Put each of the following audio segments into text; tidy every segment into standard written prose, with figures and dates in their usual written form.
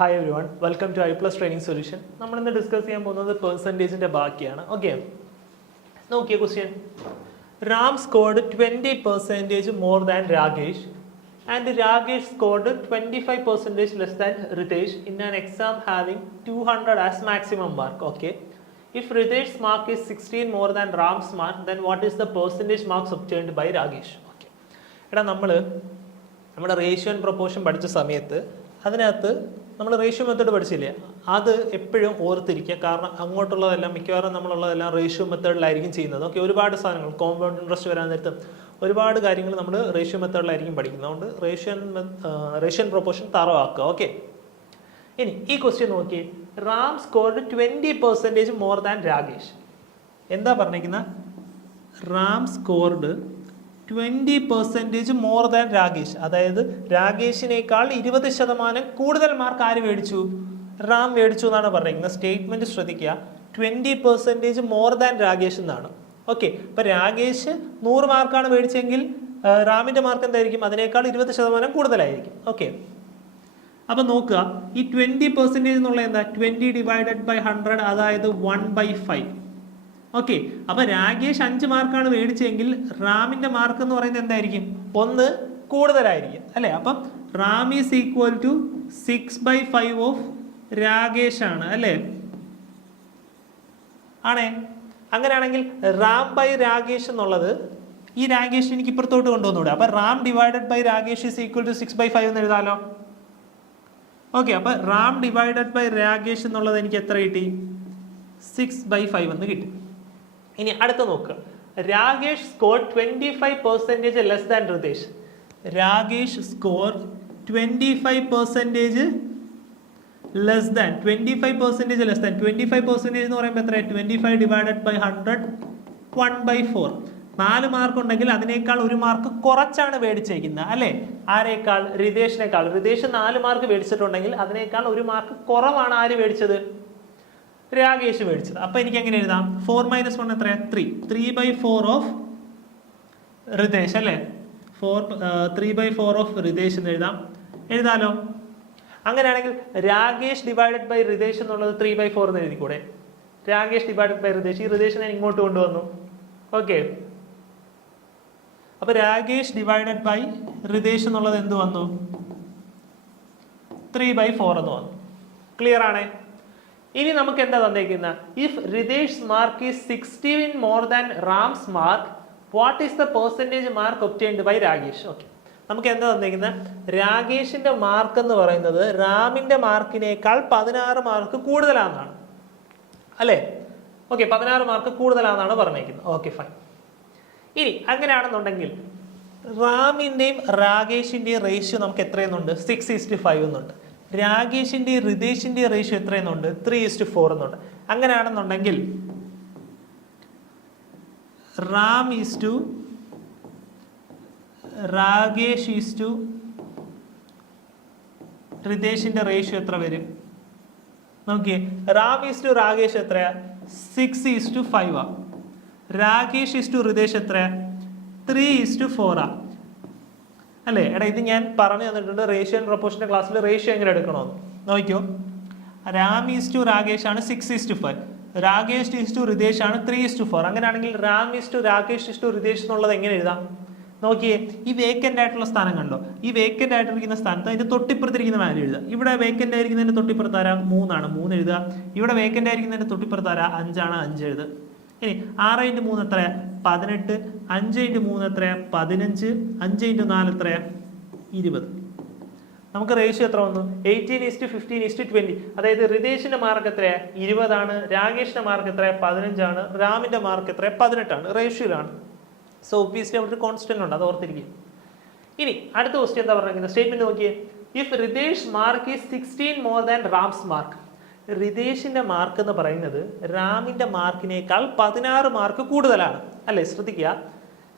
Hi everyone, welcome to iPlus Training Solution. We will discuss the percentage in the back. Okay. Now, question. Ram scored 20% more than Ragesh and Ragesh scored 25% less than Ritesh in an exam having 200 as maximum mark. Okay. If Ritesh's mark is 16 more than Ram's mark, then what is the percentage marks obtained by Ragesh? Okay. We have ratio and proportion. നമ്മൾ ratio method പഠിച്ചില്ലേ, അത് എപ്പോഴും ഓർത്തിരിക്കുക. കാരണം അങ്ങോട്ടുള്ളതെല്ലാം മിക്കവാറും നമ്മളുള്ളതെല്ലാം ratio മെത്തേഡിലായിരിക്കും ചെയ്യുന്നത്. Okay, ഒരുപാട് സാധനങ്ങൾ കോമ്പൗണ്ട് ഇൻട്രസ്റ്റ് വരാൻ നേരത്ത് ഒരുപാട് കാര്യങ്ങൾ നമ്മൾ റേഷ്യോ മെത്തേഡിലായിരിക്കും പഠിക്കുന്നത്. അതുകൊണ്ട് റേഷ്യോ ആൻഡ് പ്രൊപ്പോർഷൻ തറവാക്കുക. ഓക്കെ, ഇനി ഈ ക്വസ്റ്റ്യൻ നോക്കി. Ram scored 20% more than Rakesh. എന്താ പറഞ്ഞിരിക്കുന്നത്? Ram scored 20% more than Rakesh. അതായത് രാകേഷിനേക്കാൾ 20% കൂടുതൽ മാർക്ക് ആര് മേടിച്ചു? റാം മേടിച്ചു എന്നാണ് പറഞ്ഞിരിക്കുന്നത്. സ്റ്റേറ്റ്മെന്റ് ശ്രദ്ധിക്കുക, 20% മോർ ദാൻ രാകേഷ് എന്നാണ്. ഓക്കെ, അപ്പൊ രാകേഷ് 100 മാർക്കാണ് മേടിച്ചെങ്കിൽ റാമിന്റെ മാർക്ക് എന്തായിരിക്കും? അതിനേക്കാൾ 20% കൂടുതലായിരിക്കും. ഓക്കെ, അപ്പൊ നോക്കുക, ഈ 20% എന്നുള്ള എന്താ? 20 ഡിവൈഡഡ് ബൈ 100, അതായത് 1/5. ഓക്കെ, അപ്പൊ രാകേഷ് 5 മാർക്കാണ് മേടിച്ചെങ്കിൽ റാമിന്റെ മാർക്ക് എന്ന് പറയുന്നത് എന്തായിരിക്കും? 1 കൂടുതലായിരിക്കും അല്ലെ? അപ്പം Ram is equal to 6/5 of Rakesh ആണ് അല്ലെ? ആണേ. അങ്ങനെയാണെങ്കിൽ റാം ബൈ രാകേഷ് എന്നുള്ളത്, ഈ രാകേഷ് എനിക്ക് ഇപ്പുറത്തോട്ട് കൊണ്ടുവന്നൂടെ. അപ്പൊ Ram divided by Rakesh is equal to 6/5 എന്ന് എഴുതാലോ. ഓക്കെ, അപ്പൊ റാം ഡിവൈഡഡ് ബൈ രാകേഷ് എന്നുള്ളത് എനിക്ക് എത്ര കിട്ടി? 6/5 എന്ന് കിട്ടി. ഇനി അടുത്ത നോക്കുക. Rakesh score 25% less than Ritesh. Rakesh score 25% less than. 25% less than. 25% എന്ന് പറയുമ്പോൾ എത്ര? 25 ഡിവൈഡഡ് ബൈ 100, 1/4. 4 മാർക്ക് ഉണ്ടെങ്കിൽ അതിനേക്കാൾ 1 മാർക്ക് കുറച്ചാണ് മേടിച്ചേക്കുന്നത് അല്ലെ? ആരേക്കാൾ? റിതേഷിനേക്കാൾ. റിതേഷ് 4 മാർക്ക് മേടിച്ചിട്ടുണ്ടെങ്കിൽ അതിനേക്കാൾ 1 മാർക്ക് കുറവാണ് ആര് മേടിച്ചത്? രാകേഷ് മേടിച്ചത്. അപ്പൊ എനിക്ക് എങ്ങനെ എഴുതാം? 4 - 1 എത്ര? 3. 3/4 ഓഫ് റിതേഷ് അല്ലെ? 3/4 ഓഫ് റിതേഷ് എന്ന് എഴുതാലോ. അങ്ങനെയാണെങ്കിൽ രാകേഷ് ഡിവൈഡഡ് ബൈ റിതേഷ് എന്നുള്ളത് 3/4 എന്ന് എഴുതിക്കൂടെ? രാകേഷ് ഡിവൈഡഡ് ബൈ റിതേഷ്, ഈ റിതേഷ് ഞാൻ ഇങ്ങോട്ട് കൊണ്ടുവന്നു. ഓക്കെ, അപ്പൊ രാകേഷ് ഡിവൈഡഡ് ബൈ റിതേഷ് എന്നുള്ളത് എന്ത് വന്നു? 3/4 എന്ന് വന്നു. ക്ലിയർ ആണേ? ഇനി നമുക്ക് എന്താ തന്നേക്കുന്നത്? If Ritesh mark is 16 more than Ram's mark, what is the percentage mark obtained by Rakesh? Okay, നമുക്ക് എന്താ തന്നേക്കുന്നത്? രാകേഷിന്റെ മാർക്ക് എന്ന് പറയുന്നത് റാമിന്റെ മാർക്കിനേക്കാൾ 16 മാർക്ക് കൂടുതലാണെന്നാണ് അല്ലെ? ഓക്കെ, 16 മാർക്ക് കൂടുതലാണെന്നാണ് പറഞ്ഞേക്കുന്നത്. Okay, fine. ഇനി അങ്ങനെയാണെന്നുണ്ടെങ്കിൽ റാമിന്റെയും രാകേഷിന്റെയും റേഷ്യോ നമുക്ക് എത്രയെന്നുണ്ട്? 6:5 എന്നുണ്ട്. രാകേഷിന്റെയും റിതേഷിന്റെയും റേഷ്യോ എത്രയെന്നുണ്ട്? 3:4 എന്നുണ്ട്. അങ്ങനെയാണെന്നുണ്ടെങ്കിൽ Ram is to Rakesh is to റിതേഷിന്റെ റേഷ്യോ എത്ര വരും? നോക്കിയേ, റാം ഈസ് ടു രാകേഷ് എത്രയാ? 6:5 ആ. രാകേഷ് ഈസ് ടു റിതേഷ് എത്രയാ? 3:4 ആ അല്ലേ? എടാ, ഇത് ഞാൻ പറഞ്ഞു തന്നിട്ടുണ്ട് റേഷ്യോ ആൻഡ് പ്രൊപ്പോർഷന്റെ ക്ലാസ്സിൽ റേഷ്യോ എങ്ങനെ എടുക്കണമെന്ന്. നോക്കിയോ, റാം ഈസ് ടു രാകേഷ് ആണ് 6:5, രാകേഷ് ഈസ് ടു റിതേഷ് ആണ് 3:4. അങ്ങനെയാണെങ്കിൽ Ram is to Rakesh is to Ritesh എന്നുള്ളത് എങ്ങനെ എഴുതാം? നോക്കിയേ, ഈ വേക്കന്റ് ആയിട്ടുള്ള സ്ഥാനം കണ്ടോ? ഈ വേക്കന്റ് ആയിട്ടിരിക്കുന്ന സ്ഥാനത്ത് അതിന്റെ തൊട്ടിപ്പുറത്തിരിക്കുന്ന വാല്യൂ എഴുതുക. ഇവിടെ വേക്കന്റ് ആയിരിക്കുന്നതിന്റെ തൊട്ടിപ്പുറത്താരാ? 3 ആണ്, 3 എഴുതുക. ഇവിടെ വേക്കന്റ് ആയിരിക്കുന്നതിന്റെ തൊട്ടിപ്പുറത്താരാ? 5 ആണ്, 5 എഴുതുക. ഇനി 6 × 3 എത്രയാ? 18. 5 × 3 എത്രയാ? 15. 5 × 4 എത്രയാ? 20. നമുക്ക് റേഷ്യോ എത്ര വന്നു? 18:15:20. അതായത് റിതേഷിന്റെ മാർക്ക് എത്രയാ? 20 ആണ്. രാകേഷിന്റെ മാർക്ക് എത്രയാ? 15 ആണ്. റാമിന്റെ മാർക്ക് എത്രയാ? 18 ആണ്. റേഷ്യോയിലാണ്. സോ ഒബ്വിയസ്ലി അവിടെ ഒരു കോൺസ്റ്റന്റ് ഉണ്ട്, അത് ഓർത്തിരിക്കും. ഇനി അടുത്ത ക്വസ്റ്റ്യൻ എന്താ പറഞ്ഞിരിക്കുന്നത്? സ്റ്റേറ്റ്മെന്റ് നോക്കിയേ. If Ritesh mark is 16 more than Ram's mark. റിതേഷിന്റെ മാർക്ക് എന്ന് പറയുന്നത് റാമിന്റെ മാർക്കിനേക്കാൾ 16 മാർക്ക് കൂടുതലാണ് അല്ലെ? ശ്രദ്ധിക്കുക,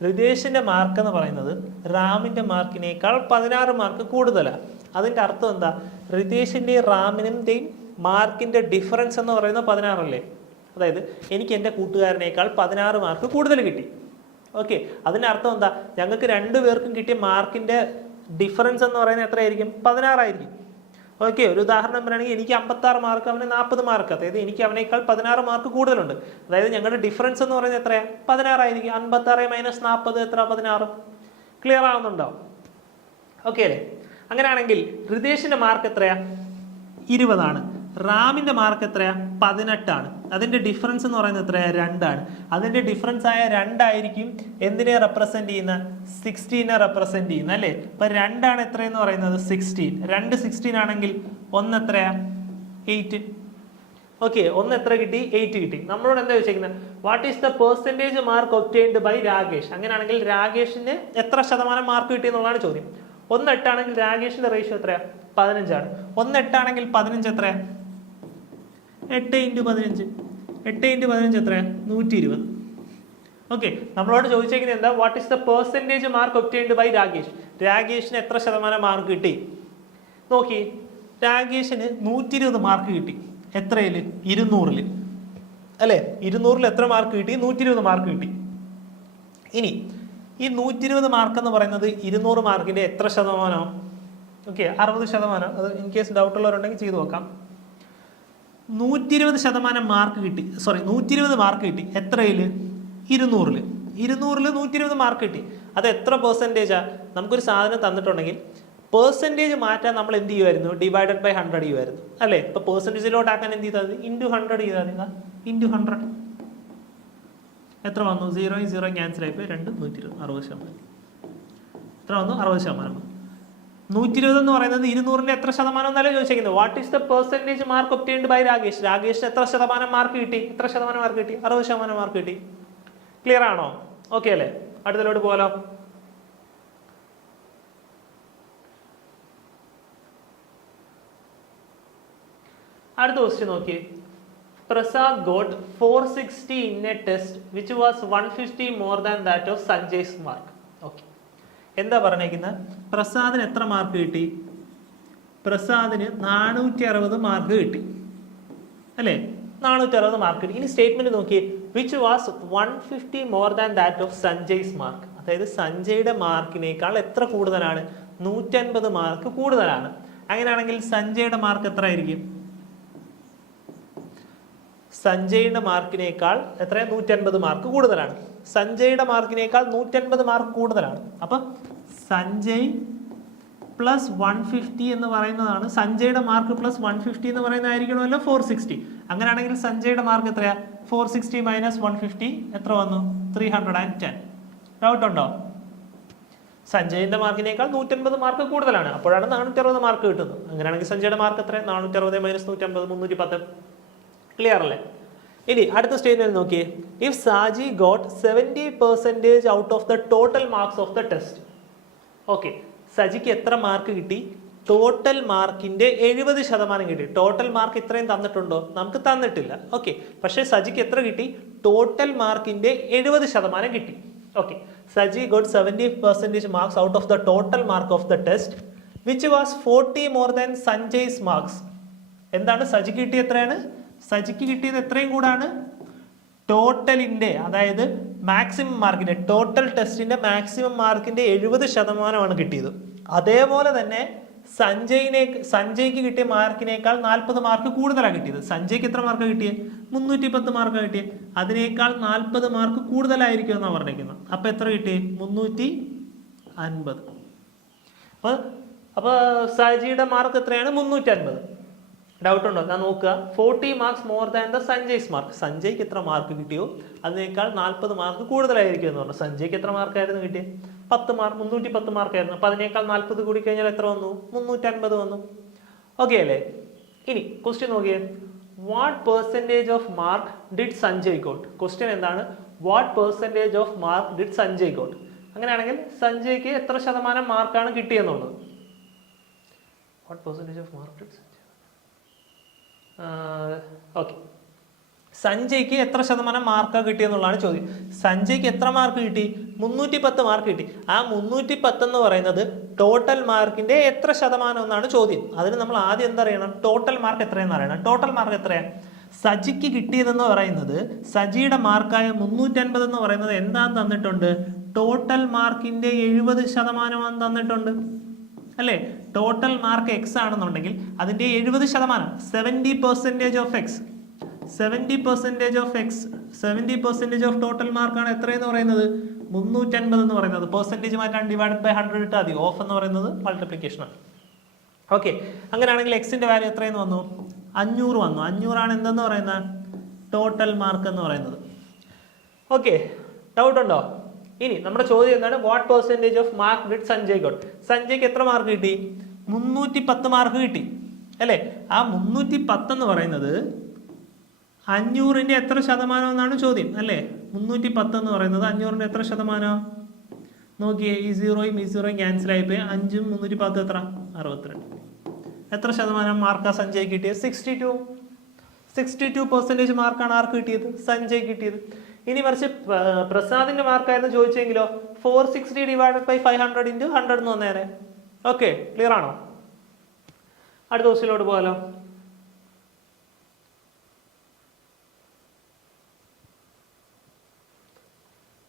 റിതേഷിന്റെ മാർക്ക് എന്ന് പറയുന്നത് റാമിന്റെ മാർക്കിനേക്കാൾ 16 മാർക്ക് കൂടുതലാണ്. അതിന്റെ അർത്ഥം എന്താ? റിതേഷിന്റെയും റാമിന്റെയും മാർക്കിന്റെ ഡിഫറൻസ് എന്ന് പറയുന്നത് 16 അല്ലേ? അതായത് എനിക്ക് എൻ്റെ കൂട്ടുകാരനേക്കാൾ 16 മാർക്ക് കൂടുതൽ കിട്ടി. ഓക്കെ, അതിന്റെ അർത്ഥം എന്താ? ഞങ്ങൾക്ക് 2 പേർക്കും കിട്ടിയ മാർക്കിന്റെ ഡിഫറൻസ് എന്ന് പറയുന്നത് എത്രയായിരിക്കും? 16 ആയിരിക്കും. ഓക്കെ, ഒരു ഉദാഹരണം പറയുകയാണെങ്കിൽ എനിക്ക് 56 മാർക്ക്, അവന് 40 മാർക്ക്, അതായത് എനിക്ക് അവനേക്കാൾ 16 മാർക്ക് കൂടുതലുണ്ട്. അതായത് ഞങ്ങളുടെ ഡിഫറൻസ് എന്ന് പറയുന്നത് എത്രയാണ്? 16 ആയിരിക്കും. 56 - 40 എത്ര? 16. ക്ലിയർ ആവുന്നുണ്ടോ? ഓക്കെ അല്ലേ? അങ്ങനെയാണെങ്കിൽ റിതേഷിന്റെ മാർക്ക് എത്രയാ? 20 ആണ്. റാമിന്റെ മാർക്ക് എത്രയാ? 18 ആണ്. അതിന്റെ ഡിഫറൻസ് എന്ന് പറയുന്നത് എത്രയാ? 2 ആണ്. അതിന്റെ ഡിഫറൻസ് ആയ 2 ആയിരിക്കും എന്തിനെ റെപ്രസെന്റ് ചെയ്യുന്ന? 16നെ റെപ്രസെന്റ് ചെയ്യുന്ന അല്ലേ? അപ്പൊ 2 ആണ് എത്രയെന്ന് പറയുന്നത്? 16. 2 16 ആണെങ്കിൽ 1 എത്രയാ? 8. ഓക്കെ, 1 എത്ര കിട്ടി? 8 കിട്ടി. നമ്മളോട് എന്താ ചോദിച്ചിരിക്കുന്നത്? What is the percentage mark obtained by Rakesh? അങ്ങനെയാണെങ്കിൽ രാകേഷിന് എത്ര ശതമാനം മാർക്ക് കിട്ടി എന്നുള്ളതാണ് ചോദ്യം. 1 8 ആണെങ്കിൽ രാകേഷിന്റെ റേഷ്യോ എത്രയാ? 15 ആണ്. 1 8 ആണെങ്കിൽ 15 എത്രയാ? 8 × 15. 8 × 15 എത്രയാ? 120. ഓക്കെ, നമ്മളോട് ചോദിച്ചിരിക്കുന്നത് എന്താ? What is the percentage mark obtained by Rakesh? രാകേഷിന് എത്ര ശതമാനം മാർക്ക് കിട്ടി? നോക്കി, രാകേഷിന് 120 മാർക്ക് കിട്ടി. എത്രയില്? 200-ല് അല്ലേ? 200-ൽ എത്ര മാർക്ക് കിട്ടി? 120 മാർക്ക് കിട്ടി. ഇനി ഈ 120 മാർക്ക് എന്ന് പറയുന്നത് 200 മാർക്കിന്റെ എത്ര ശതമാനം? ഓക്കെ, 60%. അത് ഇൻ കേസ് ഡൗട്ട് ഉള്ളവരുണ്ടെങ്കിൽ ചെയ്തു നോക്കാം. 120% മാർക്ക് കിട്ടി. 120 മാർക്ക് കിട്ടി. എത്രയില്? 200-ല്. 200-ല് 120 മാർക്ക് കിട്ടി. അത് എത്ര പെർസെൻറ്റേജാ? നമുക്കൊരു സാധനം തന്നിട്ടുണ്ടെങ്കിൽ പെർസെൻറ്റേജ് മാറ്റാൻ നമ്മൾ എന്ത് ചെയ്യുമായിരുന്നു? ഡിവൈഡഡ് ബൈ 100 ചെയ്യുമായിരുന്നു അല്ലേ? ഇപ്പൊ പെർസെൻറ്റേജിലോട്ടാക്കാൻ എന്ത് ചെയ്താൽ മതി? × 100 ചെയ്താൽ മതി. × 100 എത്ര വന്നു? 0 × 0 ക്യാൻസൽ ആയിപ്പോയി. 2 120. 60%. എത്ര വന്നു? 60%. 120 എന്ന് പറയുന്നത് 200-ന്റെ എത്ര ശതമാനം എന്നല്ല ചോദിച്ചിരിക്കുന്നത്. What is the percentage mark obtained by Rakesh? രാകേഷിന് എത്ര ശതമാനം മാർക്ക് കിട്ടി? എത്ര ശതമാനം മാർക്ക് കിട്ടി? 60% മാർക്ക് കിട്ടി. ക്ലിയർ ആണോ? ഓക്കെ അല്ലേ? അടുത്തലോട്ട് പോകാലോ. അടുത്ത ക്വസ്റ്റ്യൻ നോക്കിയേ. Prasad got 460 in a test which was 150 more than that of Sanjay's mark. Okay. എന്താ പറഞ്ഞേക്കുന്നത്? പ്രസാദിന് എത്ര മാർക്ക് കിട്ടി? പ്രസാദിന് 460 മാർക്ക് കിട്ടി അല്ലേ? 460 മാർക്ക് കിട്ടി. ഇനി സ്റ്റേറ്റ്മെന്റ് നോക്കിയേ. Which was 150 more than that of Sanjay's mark. അതായത് സഞ്ജയുടെ മാർക്കിനേക്കാൾ എത്ര കൂടുതലാണ്? 150 മാർക്ക് കൂടുതലാണ്. അങ്ങനെയാണെങ്കിൽ സഞ്ജയുടെ മാർക്ക് എത്ര ആയിരിക്കും? സഞ്ജയുടെ മാർക്കിനേക്കാൾ എത്ര? 150 മാർക്ക് കൂടുതലാണ്. സഞ്ജയുടെ മാർക്കിനേക്കാൾ 150 മാർക്ക് കൂടുതലാണ്. അപ്പൊ സഞ്ജയ് പ്ലസ് 150 എന്ന് പറയുന്നതാണ്. സഞ്ജയുടെ മാർക്ക് പ്ലസ് 150 എന്ന് പറയുന്നതായിരിക്കണമല്ലോ 460. അങ്ങനെയാണെങ്കിൽ സഞ്ജയുടെ മാർക്ക് എത്രയാ? 460 - 150 എത്ര വന്നു? 310. ഡൗട്ട് ഉണ്ടോ? സഞ്ജയിന്റെ മാർക്കിനേക്കാൾ 150 മാർക്ക് കൂടുതലാണ്. അപ്പോഴാണ് 460 മാർക്ക് കിട്ടുന്നത്. അങ്ങനെയാണെങ്കിൽ സഞ്ജയുടെ മാർക്ക് എത്ര? 460 - 150 310. ക്ലിയർ അല്ലേ? ഇനി അടുത്ത സ്റ്റേറ്റ്മെന്റ് നോക്കിയേ. If Saji got 70% out of the total marks of the test. Okay, സജിക്ക് എത്ര മാർക്ക് കിട്ടി? ടോട്ടൽ മാർക്കിന്റെ 70% കിട്ടി. ടോട്ടൽ മാർക്ക് ഇത്രയും തന്നിട്ടുണ്ടോ? നമുക്ക് തന്നിട്ടില്ല. ഓക്കെ, പക്ഷേ സജിക്ക് എത്ര കിട്ടി? ടോട്ടൽ മാർക്കിന്റെ 70% കിട്ടി. Okay, Saji got 70% marks out of the total mark of the test which was 40 more than Sanjay's marks. എന്താണ് സജിക്ക് കിട്ടിയത്? എത്രയാണ് സജിക്ക് കിട്ടിയത്? എത്രയും കൂടാണ് ടോട്ടലിന്റെ, അതായത് മാക്സിമം മാർക്കിന്റെ, ടോട്ടൽ ടെസ്റ്റിന്റെ മാക്സിമം മാർക്കിന്റെ 70% കിട്ടിയത്. അതേപോലെ തന്നെ സഞ്ജയ്ക്ക് കിട്ടിയ മാർക്കിനേക്കാൾ 40 മാർക്ക് കൂടുതലാണ് കിട്ടിയത്. സഞ്ജയ്ക്ക് എത്ര മാർക്ക് കിട്ടിയത്? 310 മാർക്ക് കിട്ടിയത്. അതിനേക്കാൾ 40 മാർക്ക് കൂടുതലായിരിക്കും എന്നാണ് പറഞ്ഞിരിക്കുന്നത്. അപ്പൊ എത്ര കിട്ടി? 350. അപ്പൊ സജിയുടെ മാർക്ക് എത്രയാണ്? 350. ഡൗട്ട് ഉണ്ടോ? ഞാൻ നോക്കുക. 40 marks more than the Sanjay's mark. സഞ്ജയ്ക്ക് എത്ര മാർക്ക് കിട്ടിയോ അതിനേക്കാൾ 40 മാർക്ക് കൂടുതലായിരിക്കും എന്ന് പറഞ്ഞു. സഞ്ജയ്ക്ക് എത്ര മാർക്കായിരുന്നു കിട്ടിയത്? 10 മാർക്ക്, 310 മാർക്കായിരുന്നു. അപ്പൊ അതിനേക്കാൾ 40 കൂടി കഴിഞ്ഞാൽ എത്ര വന്നു? 350 വന്നു. ഓക്കെ അല്ലേ? ഇനി ക്വസ്റ്റ്യൻ നോക്കിയേ. What percentage of mark did Sanjay got? Question എന്താണ്? What percentage of mark did Sanjay got? അങ്ങനെയാണെങ്കിൽ സഞ്ജയ്ക്ക് എത്ര ശതമാനം മാർക്കാണ് കിട്ടിയെന്നുള്ളത്. What percentage of mark did Sanjay? Okay, സഞ്ജയ്ക്ക് എത്ര ശതമാനം മാർക്കാണ് കിട്ടിയെന്നുള്ളതാണ് ചോദ്യം. സഞ്ജയ്ക്ക് എത്ര മാർക്ക് കിട്ടി? 310 മാർക്ക് കിട്ടി. ആ 310 എന്ന് പറയുന്നത് ടോട്ടൽ മാർക്കിന്റെ എത്ര ശതമാനം എന്നാണ് ചോദ്യം. അതിന് നമ്മൾ ആദ്യം എന്തറിയണം? ടോട്ടൽ മാർക്ക് എത്രയെന്ന് അറിയണം. ടോട്ടൽ മാർക്ക് എത്രയാണ്? സജിക്ക് കിട്ടിയതെന്ന് പറയുന്നത്, സജിയുടെ മാർക്കായ 350 എന്ന് പറയുന്നത് എന്താന്ന് തന്നിട്ടുണ്ട്? ടോട്ടൽ മാർക്കിന്റെ 70% തന്നിട്ടുണ്ട് അല്ലേ? ടോട്ടൽ മാർക്ക് എക്സ് ആണെന്നുണ്ടെങ്കിൽ അതിൻ്റെ 70%, 70% ഓഫ് എക്സ്, 70% ഓഫ് ടോട്ടൽ മാർക്കാണ് എത്രയെന്ന് പറയുന്നത് 350 എന്ന് പറയുന്നത്. പെർസെൻറ്റേജ് മാറ്റാൻ ഡിവൈഡഡ് ബൈ 100 ഇട്ടാൽ മതി. ഓഫ് എന്ന് പറയുന്നത് മൾട്ടിപ്ലിക്കേഷനാണ്. ഓക്കെ, അങ്ങനെയാണെങ്കിൽ എക്സിൻ്റെ വാല്യൂ എത്രയെന്ന് വന്നു 500 വന്നു. 500 എന്തെന്ന് പറയുന്നത് ടോട്ടൽ മാർക്ക് എന്ന് പറയുന്നത്. ഓക്കെ, ഡൗട്ട് ഉണ്ടോ? ഇനി നമ്മുടെ ചോദ്യം എന്താണ്? What percentage of mark did Sanjay got? സഞ്ജയ്ക്ക് എത്ര മാർക്ക് കിട്ടി? 310 മാർക്ക് കിട്ടി അല്ലേ? ആ 310 എന്ന് പറയുന്നത് 500ന്റെ എത്ര ശതമാനം എന്നാണ് ചോദ്യം അല്ലേ? 310 എന്ന് പറയുന്നത് 500ന്റെ എത്ര ശതമാനം? നോക്കിയേ, ഈ സീറോയും ക്യാൻസൽ ആയിപ്പോയി. 5ഉം 310 എത്ര? 62. എത്ര ശതമാനം മാർക്കാണ് സഞ്ജയ് കിട്ടിയത്? 62% മാർക്കാണ് ആർക്ക് കിട്ടിയത്? സഞ്ജയ് കിട്ടിയത്. ഇനി മറിച്ച് പ്രസാദിന്റെ മാർക്കായിരുന്നു ചോദിച്ചെങ്കിലോ 460 ഡിവൈഡഡ് ബൈ 500 ഇൻറ്റു 100 എന്ന് വന്നേനെ. ഓക്കെ, ക്ലിയർ ആണോ? അടുത്ത ക്വസ്റ്റ്യനിലോട്ട് പോകാലോ.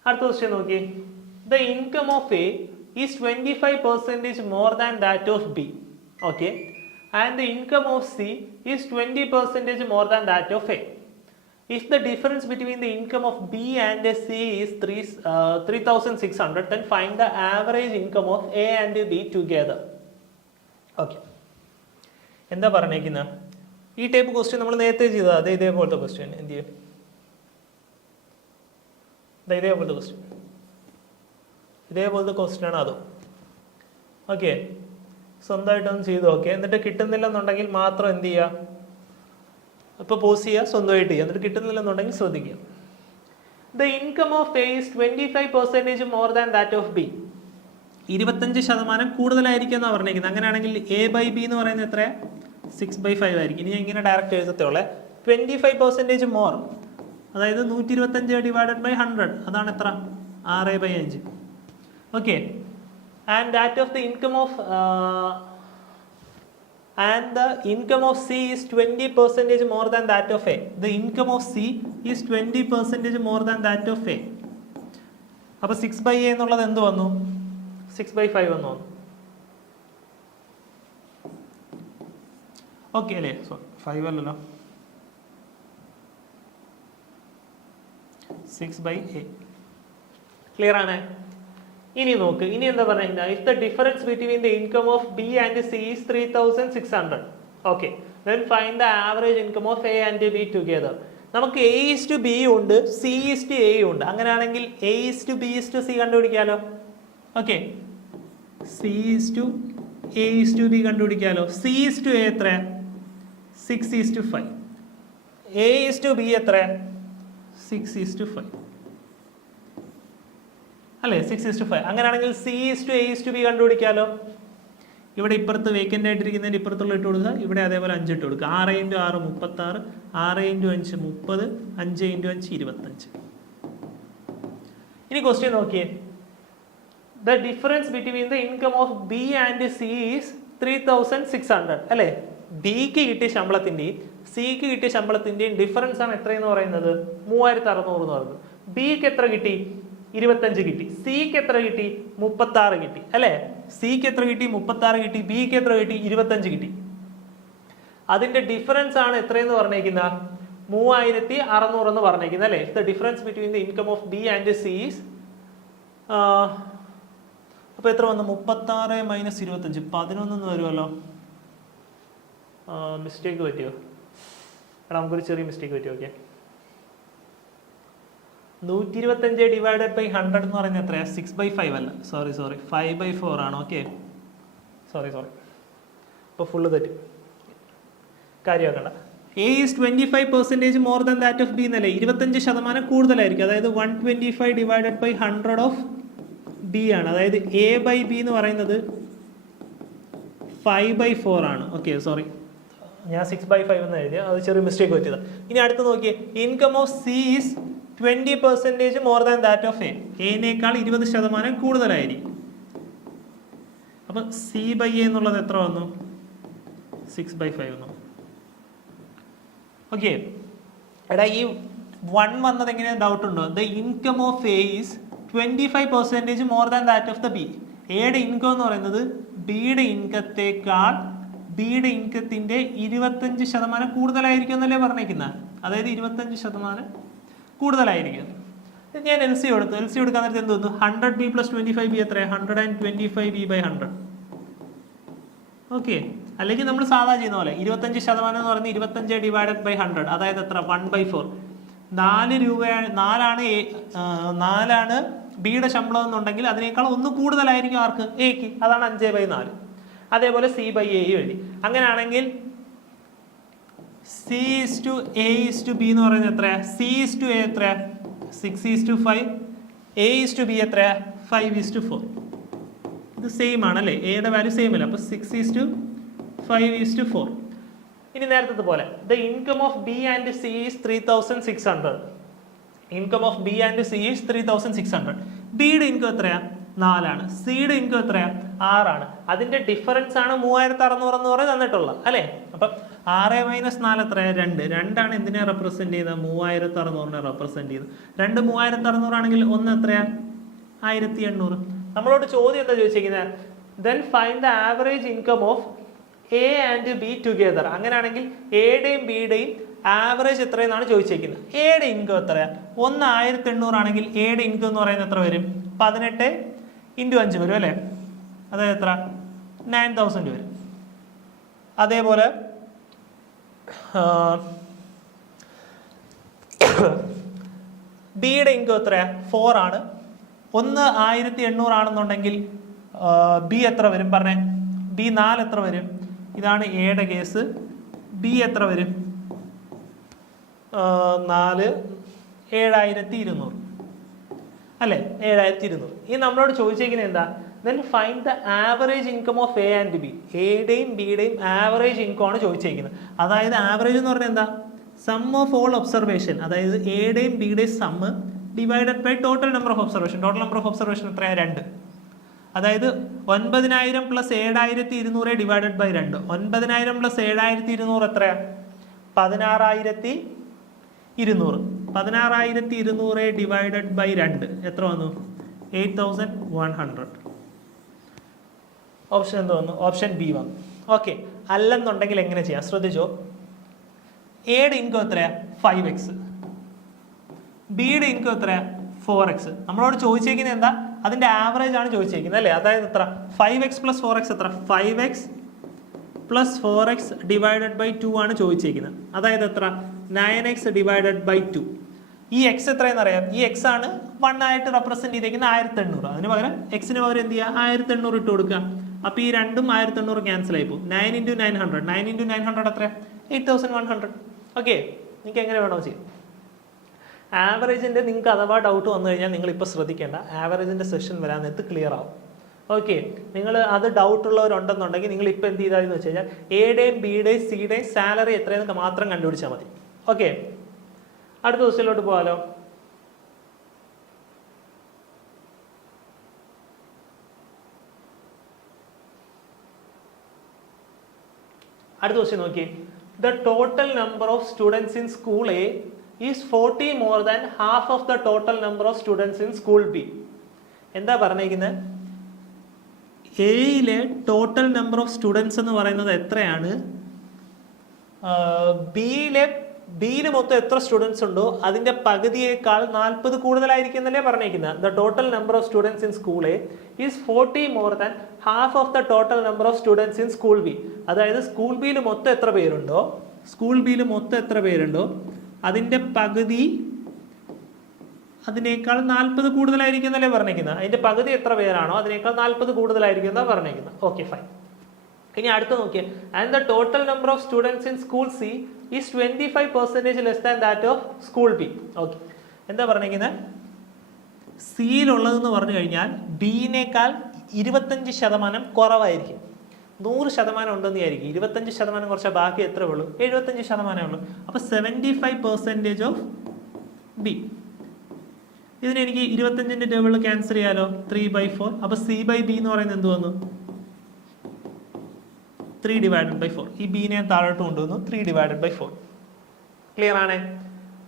അടുത്ത ക്വസ്റ്റ്യൻ നോക്കി. The income of A is 25% more than that of B. Okay, and the income of C is 20% more than that of A. If the difference between the income of B and C is 3,600, then find the average income of A and B together. Okay. എന്താ പറഞ്ഞേക്കുന്നത്? ഈ type question നമ്മൾ നേരത്തെ ചെയ്തത് അതേ ഇതേപോലത്തെ question. എന്ത് ചെയ്യും? ഇതേപോലത്തെ ക്വസ്റ്റ്യൻ, ഇതേപോലത്തെ ക്വസ്റ്റ്യൻ ആണ് അതും. ഓക്കെ, സ്വന്തമായിട്ടൊന്ന് ചെയ്ത് നോക്കെ. എന്നിട്ട് കിട്ടുന്നില്ലെന്നുണ്ടെങ്കിൽ മാത്രം എന്ത് ചെയ്യുക? അപ്പോൾ പോസ് ചെയ്യുക, സ്വന്തമായിട്ട് ചെയ്യുക. എന്നിട്ട് കിട്ടുന്നില്ലെന്നുണ്ടെങ്കിൽ ശ്രദ്ധിക്കുക. The income of A is 25% more than that of B. 25% കൂടുതലായിരിക്കും എന്നാണ് പറഞ്ഞിരിക്കുന്നത്. അങ്ങനെയാണെങ്കിൽ എ ബൈ ബി എന്ന് പറയുന്നത് എത്ര? 6/5 ആയിരിക്കും. ഇനി ഇങ്ങനെ ഡയറക്റ്റ് എഴുതത്തുള്ളേ. 25% മോർ, അതായത് 125 ഡിവൈഡഡ് ബൈ 100, അതാണ് എത്ര? 6/5. Okay, and that of the income of and the income of C is 20% more than that of A. The income of C is 20% more than that of A. അപ്പോൾ 6/A എന്നുള്ളത് എന്ത് വന്നു? 6/5 എന്ന് വന്നു. Okay അല്ലേ? 5 അല്ലല്ലോ, 6/A. ക്ലിയർ ആണ്? ഇനി നോക്ക്, ഇനി എന്താ പറയുന്നത്? If the difference between the income of B and C is 3,600, okay, then find the average income of A and B together. നമുക്ക് എ ഈസ് ടു ബി ഉണ്ട്, സി ഈസ് ടു എ ഉണ്ട്. അങ്ങനെയാണെങ്കിൽ A is to B is to C കണ്ടുപിടിക്കാലോ. Okay, C is to A is to B കണ്ടുപിടിക്കാലോ. C is to A എത്ര? 6:5. A is to B എത്ര? 6:5 അല്ലേ? 6:5. അങ്ങനെയാണെങ്കിൽ C is to A is to B കണ്ടുപിടിക്കാലോ. ഇവിടെ ഇപ്പുറത്ത് വേക്കൻ്റ് ആയിട്ടിരിക്കുന്നതിന് ഇപ്പുറത്തുള്ള ഇട്ട് കൊടുക്കുക. ഇവിടെ അതേപോലെ 5 ഇട്ട് കൊടുക്കുക. 6 × 6 36, 6 × 5 30, 5 × 5 25. ഇനി ക്വസ്റ്റ്യൻ നോക്കിയേ. The difference between the income of B and C is 3,600 അല്ലേ? ബിക്ക് കിട്ടിയ ശമ്പളത്തിൻ്റെയും സിക്ക് കിട്ടിയ ശമ്പളത്തിൻ്റെയും ഡിഫറൻസ് ആണ് എത്രയെന്ന് പറയുന്നത്? 3,600 എന്ന് പറയുന്നത്. ബിക്ക് എത്ര കിട്ടി? 25 കിട്ടി. സിക്ക് എത്ര കിട്ടി? 36 കിട്ടി അല്ലേ? സിക്ക് എത്ര കിട്ടി? 36 കിട്ടി. ബിക്ക് എത്ര കിട്ടി? 25 കിട്ടി. അതിന്റെ ഡിഫറൻസ് ആണ് എത്രയെന്ന് പറഞ്ഞേക്കുന്ന? 3,600 എന്ന് പറഞ്ഞേക്കുന്നത് അല്ലേ? The difference between the income of B and C is, അപ്പൊ എത്ര വന്നു? 36 - 25 11 വരുമല്ലോ. മിസ്റ്റേക്ക് പറ്റിയോ? എടാ, നമുക്കൊരു ചെറിയ മിസ്റ്റേക്ക് പറ്റിയോ? ഓക്കെ, 125 ഡിവൈഡഡ് ബൈ 100 എന്ന് പറയുന്നത് എത്രയാ? 6/5 അല്ല, സോറി 5/4 ആണ്. ഓക്കെ, സോറി ഇപ്പോൾ ഫുള്ള് തെറ്റ്, കാര്യമാക്കണ്ട. A is 25% more than that of B എന്നല്ലേ? 25% കൂടുതലായിരിക്കും. അതായത് 125 ഡിവൈഡഡ് ബൈ 100 ഓഫ് ബി ആണ്. അതായത് എ ബൈ ബി എന്ന് പറയുന്നത് 5/4 ആണ്. ഓക്കെ, സോറി, ഞാൻ 6/5 എന്ന് എഴുതിയ, അത് ചെറിയ മിസ്റ്റേക്ക് പറ്റിയതാണ്. ഇനി അടുത്ത് നോക്കിയേ. Income of C is 20% more than that of A. എനേക്കാൾ 20% കൂടുതലായിരിക്കും. അപ്പം സി ബൈ എ എന്നുള്ളത് എത്ര വന്നു? 6/5 വന്നു. ഓക്കെ, എടാ, ഈ 1 വന്നത് എങ്ങനെയാണ്? ഡൗട്ട് ഉണ്ടോ? The income of A is 25% more than that of the B. എയുടെ ഇൻകം എന്ന് പറയുന്നത് ബിയുടെ ഇൻകത്തേക്കാൾ ബിയുടെ ഇൻകത്തിന്റെ 25% കൂടുതലായിരിക്കും എന്നല്ലേ പറഞ്ഞേക്കുന്നത്. അതായത് 25% കൂടുതലായിരിക്കും. ഞാൻ എൽ സി കൊടുത്തു. എൽ സി കൊടുക്കാൻ നേരത്തെ എന്ത് തോന്നുന്നു? 100b + 25b എത്രയാണ്? 125b/100. ഓക്കെ. അല്ലെങ്കിൽ നമ്മൾ സാധാ ചെയ്യുന്ന പോലെ 25% എന്ന് പറയുന്നത് 25 ഡിവൈഡഡ് ബൈ 100, അതായത് എത്ര? 1/4. 4 രൂപയാണ്, 4ആണ് ബിയുടെ ശമ്പളം എന്നുണ്ടെങ്കിൽ അതിനേക്കാൾ ഒന്ന് കൂടുതലായിരിക്കും ആർക്ക്? എക്ക്. അതാണ് 5/4. അതേപോലെ c/a എഴുതി. അങ്ങനെയാണെങ്കിൽ c/a/b എന്ന് പറയുന്നത് എത്രയാ? c/a എത്രയാ? 6:5. a/b എത്രയാ? 5:4. ഇത് സെയിം ആണല്ലേ? എയുടെ വാല്യൂ സെയിം അല്ല. അപ്പൊ 6:5:4. ഇനി നേരത്തെ പോലെ the income of B and C is 3600. Income of B and C is 3600. ബിയുടെ ഇൻകം എത്രയാ? 4 ആണ്. സിയുടെ ഇൻകം എത്രയാ? 6 ആണ്. അതിന്റെ ഡിഫറൻസ് ആണ് 3600 എന്ന് പറയുന്നത് തന്നിട്ടുള്ളത് അല്ലേ? അപ്പൊ 6 - 4 എത്രയാ? 2. 2 ആണ് എന്തിനെ റെപ്രസെന്റ് ചെയ്യുന്നത്? 3600 റെപ്രസെന്റ് ചെയ്യുന്നത്. 2 3600 ആണെങ്കിൽ 1 എത്രയാ? 1800. നമ്മളോട് ചോദ്യം എന്താ ചോദിച്ചിരിക്കുന്നത്? Then find the average income of A and B together. അങ്ങനെയാണെങ്കിൽ എയുടെയും ബിയുടെയും ആവറേജ് എത്രയെന്നാണ് ചോദിച്ചിരിക്കുന്നത്. എയുടെ ഇൻകം എത്രയാ? 1800 ആണെങ്കിൽ എയുടെ ഇൻകം എന്ന് പറയുന്നത് എത്ര വരും? 18 × 5 വരും അല്ലേ? അതായത് എത്ര? 9000 വരും. അതേപോലെ ബിയുടെ ഇൻകം എത്രയാ? 4 ആണ്. 1800 ആണെന്നുണ്ടെങ്കിൽ ബി എത്ര വരും? പറഞ്ഞേ. ബി 4 എത്ര വരും? ഇതാണ് എയുടെ കേസ്. ബി എത്ര വരും? 4 7200 അല്ലേ? 7200. ഈ നമ്മളോട് ചോദിച്ചിരിക്കുന്നത് എന്താ? Then find the average income of A and B. എയുടെയും ബിയുടെയും ആവറേജ് ഇൻകം ആണ് ചോദിച്ചിരിക്കുന്നത്. അതായത് ആവറേജ് എന്ന് പറഞ്ഞാൽ എന്താ? Sum of all observation. അതായത് എയുടെയും ബിയുടെയും sum divided by total number of observation. Total number of observation എത്രയാണ്? 2. അതായത് 9000 + 7200 ഡിവൈഡഡ് ബൈ 2. 9000 + 7200 എത്രയാ? 16200. 16200 ഡിവൈഡഡ് ബൈ 2 എത്ര വന്നു? 8100. ഓപ്ഷൻ എന്ത് വന്നു? ഓപ്ഷൻ ബി വന്നു. ഓക്കെ. അല്ലെന്നുണ്ടെങ്കിൽ എങ്ങനെ ചെയ്യാം? ശ്രദ്ധിച്ചോ. എയുടെ ഇൻകം എത്രയാ? 5x. ബിയുടെ ഇൻകം എത്രയാ? 4x. നമ്മളോട് ചോദിച്ചേക്കുന്നത് എന്താ? അതിന്റെ ആവറേജ് ആണ് ചോദിച്ചേക്കുന്നത് അല്ലേ? അതായത് എത്ര? 5x + 4x എത്ര? 5x + 4x ഡിവൈഡഡ് ബൈ 2 ആണ് ചോദിച്ചേക്കുന്നത്. അതായത് എത്ര? 9x divided by 2. ഈ എക്സ് എത്രയെന്ന് അറിയാം. ഈ എക്സ് ആണ് 1 ആയിട്ട് റെപ്രസെന്റ് ചെയ്തേക്കുന്നത് 1800. അതിന് പകരം എക്സിന് പകരം എന്ത് ചെയ്യുക? 1800 ഇട്ട് കൊടുക്കുക. അപ്പൊ ഈ രണ്ടും 1800 ക്യാൻസൽ ആയി പോകും. 9 × 900. 9 × 900 എത്ര? 8100. ഓക്കെ. നിങ്ങൾക്ക് എങ്ങനെ വേണോ ചെയ്യും. ആവറേജിന്റെ നിങ്ങൾക്ക് അഥവാ ഡൗട്ട് വന്നു കഴിഞ്ഞാൽ നിങ്ങൾ ഇപ്പോൾ ശ്രദ്ധിക്കേണ്ട. ആവറേജിന്റെ സെഷൻ വരാൻ നേരത്ത് ക്ലിയർ ആവും. ഓക്കെ. നിങ്ങൾ അത് ഡൗട്ട് ഉള്ളവരുണ്ടെന്നുണ്ടെങ്കിൽ നിങ്ങൾ ഇപ്പോൾ എന്ത് ചെയ്താലെന്ന് വെച്ച് കഴിഞ്ഞാൽ എയുടെയും ബിയുടെയും സിയുടെയും സാലറി എത്രയെന്നൊക്കെ മാത്രം കണ്ടുപിടിച്ചാൽ മതി. ഓക്കെ. അടുത്ത ക്വസ്റ്റ്യനിലോട്ട് പോകാലോ. അടുത്ത ക്വസ്റ്റ്യൻ നോക്കി. The total number of students in school A is 40 more than half of the total number of students in school B. എന്താ പറഞ്ഞിരിക്കുന്നത്? എയിലെ ടോട്ടൽ നമ്പർ ഓഫ് സ്റ്റുഡൻസ് എന്ന് പറയുന്നത് എത്രയാണ്? ബിയിൽ മൊത്തം എത്ര സ്റ്റുഡൻസ് ഉണ്ടോ അതിന്റെ പകുതിയേക്കാൾ 40 കൂടുതലായിരിക്കും എന്നല്ലേ പറഞ്ഞിരിക്കുന്നത്. The total number of students in school A is 40 more than half of the total number of students in school B. അതായത് സ്കൂൾ ബിയിൽ മൊത്തം എത്ര പേരുണ്ടോ അതിന്റെ പകുതി അതിനേക്കാൾ 40 കൂടുതലായിരിക്കും എന്നല്ലേ പറഞ്ഞിരിക്കുന്നത്. അതിന്റെ പകുതി എത്ര പേരാണോ അതിനേക്കാൾ 40 കൂടുതലായിരിക്കും എന്നാണ് പറഞ്ഞിരിക്കുന്നത്. Okay, fine. ഇനി അടുത്ത നോക്കിയാൽ and the total number of students in school C is 25% less than that of school B. Okay, എന്താ പറഞ്ഞിരിക്കുന്നത്? സിയിലുള്ളതെന്ന് പറഞ്ഞു കഴിഞ്ഞാൽ ബിയിനേക്കാൾ 25% കുറവായിരിക്കും. 100% ഉണ്ടെന്ന് വിചാരിക്കും. 25% കുറച്ചാൽ ബാക്കി എത്ര ഉള്ളൂ? 75% ഉള്ളൂ. അപ്പൊ 75% ഓഫ് ബി. ഇതിന് എനിക്ക് 25ന്റെ ടേബിളിൽ ക്യാൻസൽ ചെയ്യാലോ. 3/4. അപ്പൊ c/b എന്ന് പറയുന്നത് എന്ത് വന്നു? 3/4. ഈ ബിനെ താഴോട്ട് കൊണ്ടുവന്നു. 3/4. ക്ലിയർ ആണേ?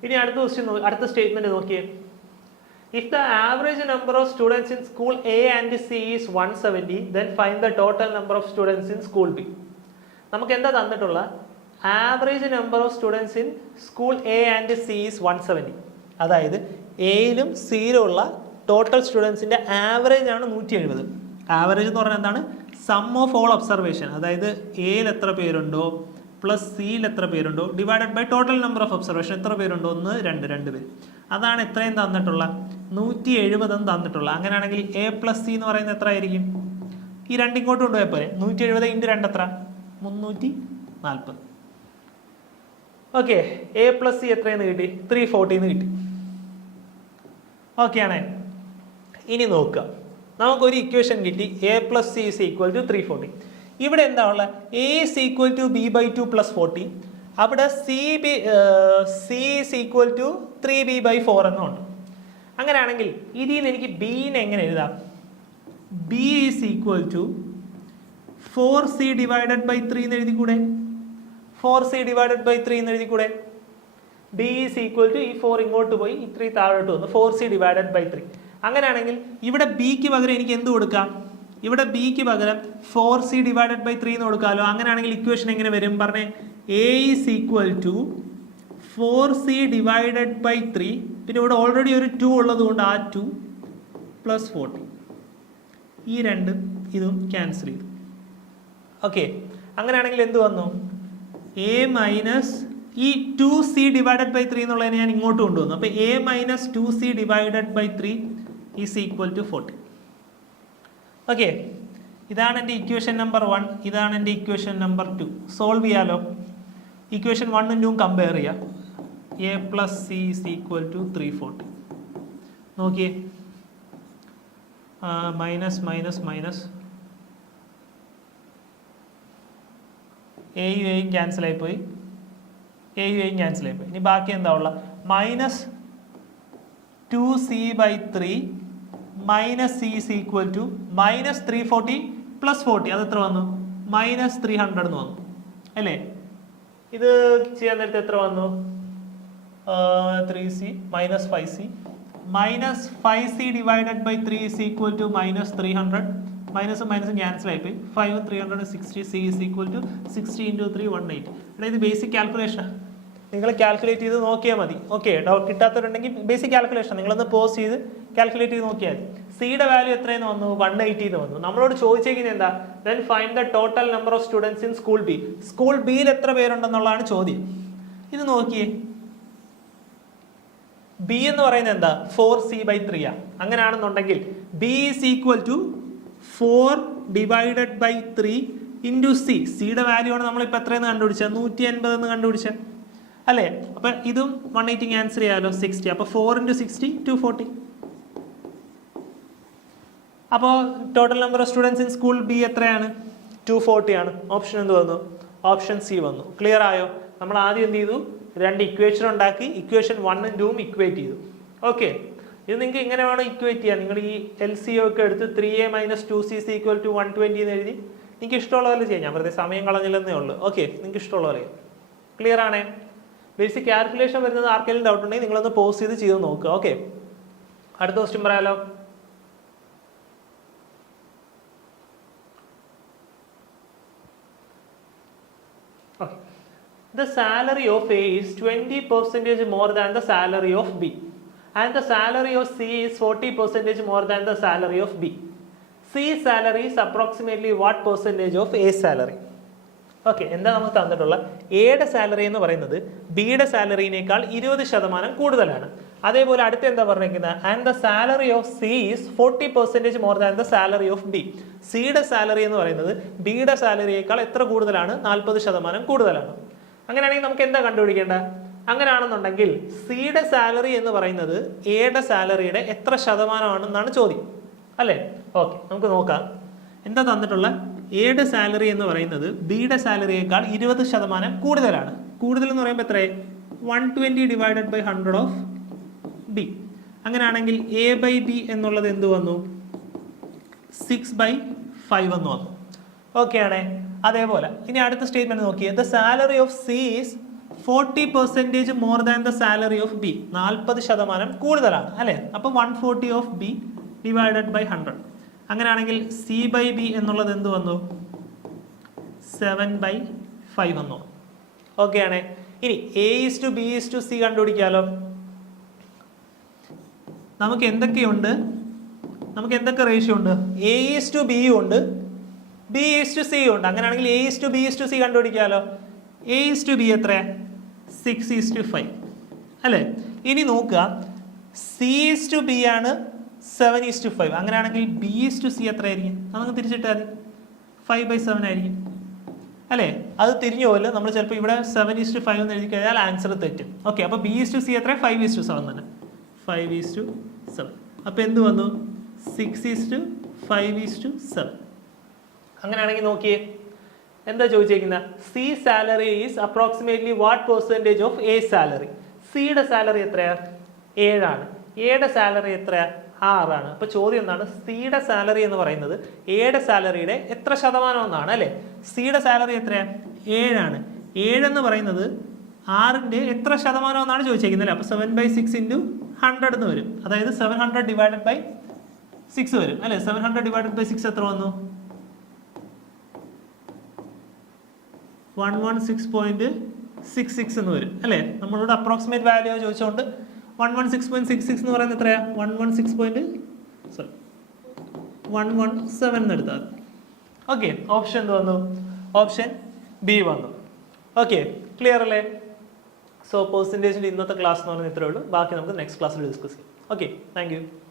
ഇനി അടുത്ത ക്വസ്റ്റ്യൻ, അടുത്ത സ്റ്റേറ്റ്മെന്റ് നോക്കിയേ. If the average number of students in school A and C is 170, then find the total number of students in school B. നമുക്ക് എന്താ തന്നിട്ടുള്ള average number of students in school A and C is 170. അതായത് എയിലും സിയിലും ഉള്ള total സ്റ്റുഡൻസിൻ്റെ average ആണ് 170. Average എന്ന് പറഞ്ഞാൽ എന്താണ്? Sum of all observation. അതായത് എയിൽ എത്ര പേരുണ്ടോ പ്ലസ് സിയിൽ എത്ര പേരുണ്ടോ divided by total number of observation എത്ര പേരുണ്ടോ 1, 2, 2 പേര്. അതാണ് എത്രയും തന്നിട്ടുള്ള 170 തന്നിട്ടുള്ള. അങ്ങനെയാണെങ്കിൽ എ പ്ലസ് സി എന്ന് പറയുന്നത് എത്ര ആയിരിക്കും? ഈ രണ്ട് ഇങ്ങോട്ട് കൊണ്ടുപോയാൽ പോലെ 170 ഇൻറ്റു 2 എത്ര? 340. ഓക്കെ, എ പ്ലസ് സി എത്രയെന്ന് കിട്ടി? 340 കിട്ടി. ഓക്കെ ആണേ. ഇനി നോക്കുക, നമുക്കൊരു ഇക്വേഷൻ കിട്ടി A plus C is equal to 340. ഇവിടെ എന്താ ഉള്ളത്? A is equal to B by 2 plus 40. അവിടെ C is equal to 3b by 4 എന്നുണ്ട്. അങ്ങനെയാണെങ്കിൽ ഇതിൽ നിന്ന് എനിക്ക് ബീനെ എങ്ങനെ എഴുതാം? B is equal to 4c divided by 3 എന്ന് എഴുതിക്കൂടെ? 4c ഡിവൈഡഡ് ബൈ 3 എന്ന് എഴുതിക്കൂടെ? ബി ഈസ് ഈക്വൽ ടു ഈ 4 ഇങ്ങോട്ട് പോയി ഈ 3 താഴോട്ട് വന്നു 4c ഡിവൈഡഡ് ബൈ 3. അങ്ങനെയാണെങ്കിൽ ഇവിടെ ബിക്ക് പകരം എനിക്ക് എന്ത് കൊടുക്കാം? ഇവിടെ ബിക്ക് പകരം 4c ഡിവൈഡഡ് ബൈ 3 എന്ന് കൊടുക്കാമല്ലോ. അങ്ങനെയാണെങ്കിൽ ഇക്വേഷൻ എങ്ങനെ വരും പറഞ്ഞേ? A is equal to 4c divided by 3, പിന്നെ ഇവിടെ ഓൾറെഡി ഒരു 2 ഉള്ളത് കൊണ്ട് ആ 2 പ്ലസ് 40. ഈ രണ്ടും ഇതും ക്യാൻസൽ ചെയ്തു. ഓക്കെ, അങ്ങനെയാണെങ്കിൽ എന്ത് വന്നു? എ മൈനസ് ഈ 2c ഡിവൈഡഡ് ബൈ 3 എന്നുള്ളതിനെ ഞാൻ ഇങ്ങോട്ട് കൊണ്ടുവന്നു. അപ്പോൾ A minus 2c divided by 3 is equal to 40. Okay, ഇതാണ് എൻ്റെ ഇക്വേഷൻ നമ്പർ 1, ഇതാണ് എൻ്റെ ഇക്വേഷൻ നമ്പർ 2. സോൾവ് ചെയ്യാലോ. ഇക്വേഷൻ 1ഉം 2ഉം കമ്പയർ ചെയ്യാം. A plus C is equal to 340. നോക്കിയേ, മൈനസ് മൈനസ് മൈനസ് എയും എയും ക്യാൻസൽ ആയിപ്പോയി, എയും എയും ക്യാൻസൽ ആയിപ്പോയി. ഇനി ബാക്കി എന്താ ഉള്ള? Minus 2c by 3 minus C is equal to minus 340 plus 40. അത് എത്ര വന്നു? മൈനസ് 300 എന്ന് വന്നു അല്ലേ? ഇത് ചെയ്യാൻ നേരത്തെ എത്ര വന്നു? 3c minus 5c minus 5c divided by 3 is equal to minus 300. മൈനസും മൈനസും ക്യാൻസൽ ആയിപ്പോയി. 5 360 c is equal to 60 into 3 180. ഇവിടെ ഇത് ബേസിക് കാൽക്കുലേഷൻ, നിങ്ങൾ കാൽക്കുലേറ്റ് ചെയ്ത് നോക്കിയാൽ മതി. ഓക്കെ, ഡൗട്ട് കിട്ടാത്തവരുണ്ടെങ്കിൽ ബേസിക് കാൽക്കുലേഷൻ നിങ്ങളൊന്ന് പോസ് ചെയ്ത് കാൽക്കുലേറ്റ് ചെയ്ത് നോക്കിയാൽ മതി. സിയുടെ വാല്യൂ എത്രയെന്ന് വന്നു? 180 എന്ന് വന്നു. നമ്മളോട് ചോദിച്ചേക്കുന്നത് എന്താ? Then find the total number of students in school B. School ബിയിൽ എത്ര പേരുണ്ടെന്നുള്ളതാണ് ചോദ്യം. ഇത് നോക്കിയേ, ബി എന്ന് പറയുന്നത് എന്താ? 4c ബൈ 3 ആ. അങ്ങനെയാണെന്നുണ്ടെങ്കിൽ B is equal to 4 divided by 3 into C. സിയുടെ വാല്യൂ ആണ് നമ്മളിപ്പോൾ എത്രയെന്ന് കണ്ടുപിടിച്ചത്? 180 എന്ന് കണ്ടുപിടിച്ചത് അല്ലേ? അപ്പം ഇതും 180 ക്യാൻസൽ ചെയ്യാമല്ലോ, 60. അപ്പോൾ 4 ഇൻറ്റു 60 240. അപ്പോൾ total number of students in school B എത്രയാണ്? 240 ആണ്. ഓപ്ഷൻ എന്ത് വന്നു? ഓപ്ഷൻ സി വന്നു. ക്ലിയർ ആയോ? നമ്മൾ ആദ്യം എന്ത് ചെയ്തു? 2 ഇക്വേഷൻ ഉണ്ടാക്കി, ഇക്വേഷൻ 1ഉം 2ഉം ഇക്വേറ്റ് ചെയ്തു. ഓക്കെ, ഇത് നിങ്ങൾക്ക് ഇങ്ങനെ വേണം ഇക്വേറ്റ് ചെയ്യാൻ. നിങ്ങൾ ഈ LCO ഒക്കെ എടുത്ത് 3a minus 2c is equal to 120 എന്ന് എഴുതി നിങ്ങൾക്ക് ഇഷ്ടമുള്ള പോലെ ചെയ്യാം. ഞാൻ വെറുതെ സമയം കളഞ്ഞില്ലെന്നേ ഉള്ളൂ. ഓക്കെ, നിങ്ങൾക്ക് ഇഷ്ടമുള്ള പോലെ. ക്ലിയർ ആണേ? ബേസിക് കാൽക്കുലേഷൻ വരുന്നത് ആർക്കെങ്കിലും ഡൗട്ട് ഉണ്ടെങ്കിൽ നിങ്ങളൊന്ന് പോസ് ചെയ്ത് നോക്കുക. ഓക്കെ, അടുത്ത ക്വസ്റ്റ്യൻ പറയാലോ. Okay. The salary of A is 20% more than the salary of B, and the salary of C is 40% more than the salary of B. C's salary is approximately what percentage of A's salary? Okay, എന്താ നമുക്ക് തന്നിട്ടുള്ള? എയുടെ salary എന്ന് പറയുന്നത് ബിയുടെ സാലറിനേക്കാൾ 20% കൂടുതലാണ്. അതേപോലെ അടുത്ത എന്താ പറഞ്ഞിരിക്കുന്നത്? And the salary of C is 40% more than the salary of B. സിയുടെ സാലറി എന്ന് പറയുന്നത് ബിയുടെ സാലറിയേക്കാൾ എത്ര കൂടുതലാണ്? 40% കൂടുതലാണ്. അങ്ങനെയാണെങ്കിൽ നമുക്ക് എന്താ കണ്ടുപിടിക്കേണ്ടത്? അങ്ങനെയാണെന്നുണ്ടെങ്കിൽ സിയുടെ സാലറി എന്ന് പറയുന്നത് എയുടെ സാലറിയുടെ എത്ര ശതമാനമാണെന്നാണ് ചോദ്യം അല്ലേ? ഓക്കെ, നമുക്ക് നോക്കാം. എന്താ തന്നിട്ടുള്ള? എയുടെ സാലറി എന്ന് പറയുന്നത് ബിയുടെ സാലറിയേക്കാൾ 20% കൂടുതലാണ്. കൂടുതൽ എന്ന് പറയുമ്പോൾ എത്രയായി? 120 ഡിവൈഡഡ് ബൈ 100 ഓഫ് ബി. അങ്ങനെയാണെങ്കിൽ എ ബൈ ബി എന്നുള്ളത് എന്ത് വന്നു? 6/5 എന്ന് വന്നു. ഓക്കെ ആണേ? അതേപോലെ ഇനി അടുത്ത സ്റ്റേറ്റ്മെന്റ് നോക്കിയേ. The salary of C is 40% more than the salary of B. 40% കൂടുതലാണ് അല്ലേ? അപ്പോൾ 140 ഓഫ് ബി ഡിവൈഡഡ് ബൈ 100. അങ്ങനെയാണെങ്കിൽ സി ബൈ ബി എന്നുള്ളത് എന്ത് വന്നു? 7/5 വന്നു. ഓക്കെ ആണേ. ഇനി A is to B is to C കണ്ടുപിടിക്കാലോ. നമുക്ക് എന്തൊക്കെ റേഷ്യോ ഉണ്ട്? എ ഈസ് ടു ബി ഉണ്ട്, ബി ഈസ് ടു സി ഉണ്ട്. അങ്ങനെയാണെങ്കിൽ A is to B is to C കണ്ടുപിടിക്കാലോ. എ ഈസ് ടു ബി എത്ര? 6:5 അല്ലേ? ഇനി നോക്കുക, സി ഈസ് ടു ബി ആണ് 7:5. അങ്ങനെയാണെങ്കിൽ ബി ഈസ് ടു സി എത്ര ആയിരിക്കും? നമുക്ക് തിരിച്ചിട്ടാൽ മതി, 5/7 ആയിരിക്കും അല്ലേ? അത് തിരിഞ്ഞു പോലെ നമ്മൾ ചിലപ്പോൾ ഇവിടെ 7:5 എന്ന് എഴുതി കഴിഞ്ഞാൽ ആൻസർ തെറ്റും. ഓക്കെ, അപ്പോൾ ബി ഈസ് ടു സി എത്ര? 5:7 തന്നെ. 5:7. അപ്പോൾ എന്ത് വന്നു? 6:5:7. അങ്ങനെയാണെങ്കിൽ നോക്കിയേ, എന്താ ചോദിച്ചേക്കുന്നത്? C salary is approximately what percentage of A salary? സിയുടെ സാലറി എത്രയാ? 7 എയുടെ സാലറി എത്രയാ? 6. അപ്പൊ ചോദ്യം എന്താണ്? സിയുടെ സാലറി എന്ന് പറയുന്നത് എയുടെ സാലറിയുടെ എത്ര ശതമാനം എന്നാണ് അല്ലെ? സിയുടെ സാലറി എത്രയാ? 7. 7 എന്ന് പറയുന്നത് 6ന്റെ എത്ര ശതമാനം എന്നാണ് ചോദിച്ചേക്കുന്നത് അല്ലേ? അപ്പൊ 7/6 × 100 എന്ന് വരും. അതായത് 700 ഡിവൈഡഡ് ബൈ 6 വരും അല്ലെ? 700 ഡിവൈഡഡ് ബൈ 6 എത്ര വന്നു? 116.66 എന്ന് വരും അല്ലേ? നമ്മളോട് അപ്രോക്സിമേറ്റ് വാല്യൂ ചോദിച്ചുകൊണ്ട് 116.66 എന്ന് പറയുന്നത് എത്രയാ? 117 എന്ന് എടുത്താൽ. ഓക്കെ, ഓപ്ഷൻ എന്ത് വന്നു? ഓപ്ഷൻ ബി വന്നു. ഓക്കെ, ക്ലിയർ അല്ലേ? സോ പെർസെൻറ്റേജിൻ്റെ ഇന്നത്തെ ക്ലാസ് എന്ന് പറയുന്നത് ഇത്രയേ ഉള്ളൂ. ബാക്കി നമുക്ക് നെക്സ്റ്റ് ക്ലാസ്സിൽ ഡിസ്കസ് ചെയ്യാം. Okay, thank you.